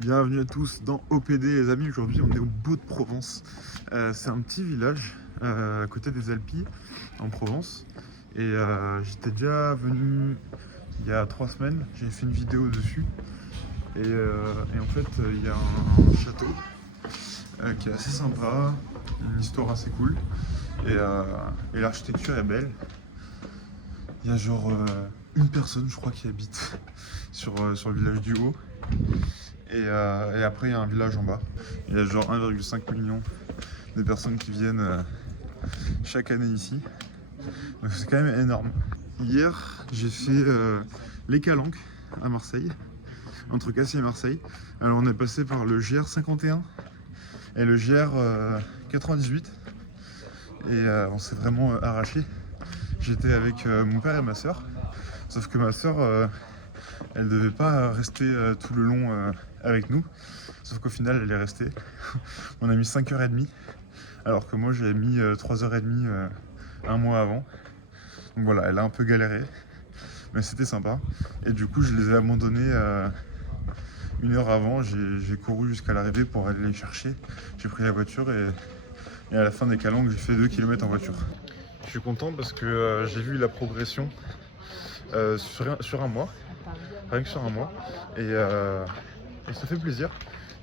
Bienvenue à tous dans OPD les amis, aujourd'hui on est au Beau de Provence. C'est un petit village à côté des Alpilles en Provence. Et j'étais déjà venu il y a 3 semaines, j'ai fait une vidéo dessus. Et en fait il y a un château qui est assez sympa, une histoire assez cool. Et l'architecture est belle. Il y a genre une personne je crois qui habite sur le village du haut. Et après il y a un village en bas. Il y a genre 1,5 million de personnes qui viennent chaque année ici. Donc c'est quand même énorme. Hier j'ai fait les Calanques à Marseille, entre Cassis et Marseille. Alors on est passé par le GR 51 et le GR 98. Et on s'est vraiment arraché. J'étais avec mon père et ma soeur. Sauf que ma soeur elle devait pas rester tout le long avec nous. Sauf qu'au final elle est restée. On a mis 5h30. Alors que moi j'avais mis 3h30 un mois avant. Donc voilà, elle a un peu galéré. Mais c'était sympa. Et du coup je les ai abandonnés 1 heure avant. J'ai couru jusqu'à l'arrivée pour aller les chercher. J'ai pris la voiture et à la fin des Calanques j'ai fait 2 km en voiture. Je suis content parce que j'ai vu la progression sur un mois. Rien que sur un mois. Et ça fait plaisir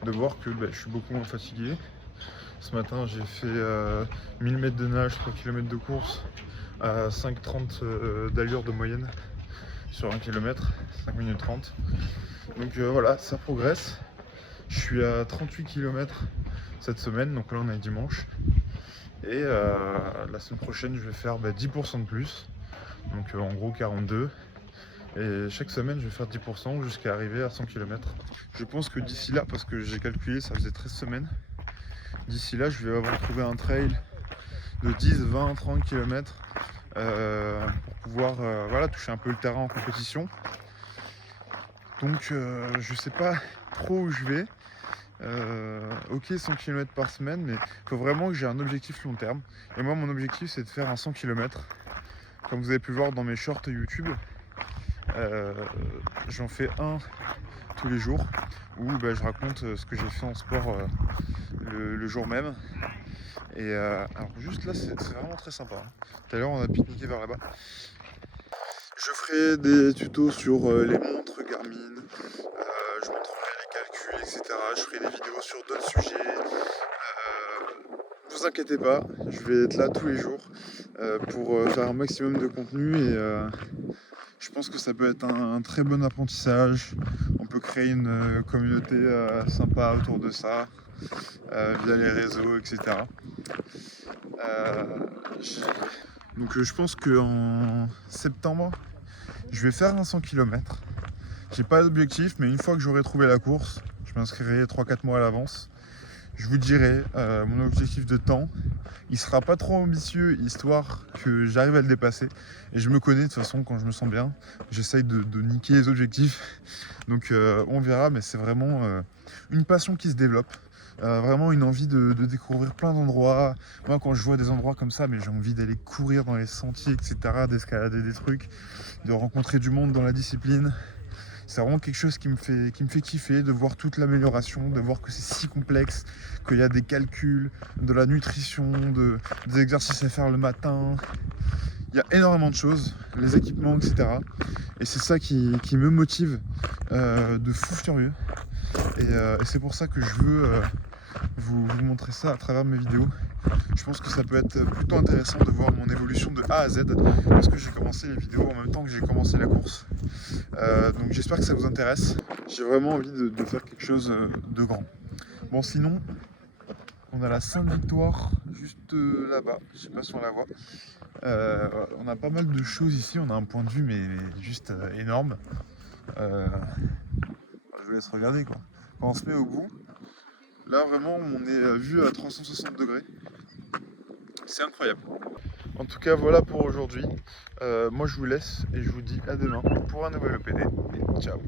de voir que je suis beaucoup moins fatigué. Ce matin j'ai fait 1000 mètres de nage, 3 km de course à 5,30 d'allure de moyenne sur 1 km, 5 minutes 30. Donc voilà, ça progresse. Je suis à 38 km cette semaine, donc là on est dimanche. Et la semaine prochaine je vais faire 10% de plus, donc en gros 42. Et chaque semaine je vais faire 10% jusqu'à arriver à 100 km. Je pense que d'ici là, parce que j'ai calculé, ça faisait 13 semaines, d'ici là je vais avoir trouvé un trail de 10, 20, 30 km pour pouvoir voilà, toucher un peu le terrain en compétition. Donc je sais pas trop où je vais. Ok 100 km par semaine, mais il faut vraiment que j'ai un objectif long terme. Et moi mon objectif c'est de faire un 100 km. Comme vous avez pu voir dans mes shorts YouTube, j'en fais un tous les jours où je raconte ce que j'ai fait en sport le jour même. Et alors juste là c'est vraiment très sympa. Tout à l'heure on a pique-niqué vers là-bas. Je ferai des tutos sur les montres Garmin, je montrerai les calculs, etc. Je ferai des vidéos sur d'autres sujets. Ne vous inquiétez pas, je vais être là tous les jours pour faire un maximum de contenu et je pense que ça peut être un très bon apprentissage. On peut créer une communauté sympa autour de ça via les réseaux, etc. Donc je pense qu'en septembre, je vais faire un 100 km. J'ai pas d'objectif, mais une fois que j'aurai trouvé la course, je m'inscrirai 3-4 mois à l'avance. Je vous dirai mon objectif de temps. Il sera pas trop ambitieux, histoire que j'arrive à le dépasser. Et je me connais de toute façon, quand je me sens bien, j'essaye de niquer les objectifs. Donc on verra, mais c'est vraiment une passion qui se développe. Vraiment une envie de découvrir plein d'endroits. Moi quand je vois des endroits comme ça, mais j'ai envie d'aller courir dans les sentiers, etc., d'escalader des trucs, de rencontrer du monde dans la discipline. C'est vraiment quelque chose qui me fait kiffer, de voir toute l'amélioration, de voir que c'est si complexe, qu'il y a des calculs, de la nutrition, des exercices à faire le matin. Il y a énormément de choses, les équipements, etc. Et c'est ça qui me motive de fou furieux. Et c'est pour ça que je veux vous montrer ça à travers mes vidéos. Je pense que ça peut être plutôt intéressant de voir mon évolution de A à Z, parce que j'ai commencé les vidéos en même temps que j'ai commencé la course. Donc j'espère que ça vous intéresse. J'ai vraiment envie de faire quelque chose de grand. Bon sinon, on a la Sainte-Victoire juste là-bas, je sais pas si on la voit. On a pas mal de choses ici, on a un point de vue mais juste énorme. Je vous laisse regarder quoi. Quand on se met au bout, là vraiment on est vu à 360 degrés. C'est incroyable. En tout cas voilà pour aujourd'hui. Moi je vous laisse et je vous dis à demain pour un nouvel OPD. Et ciao.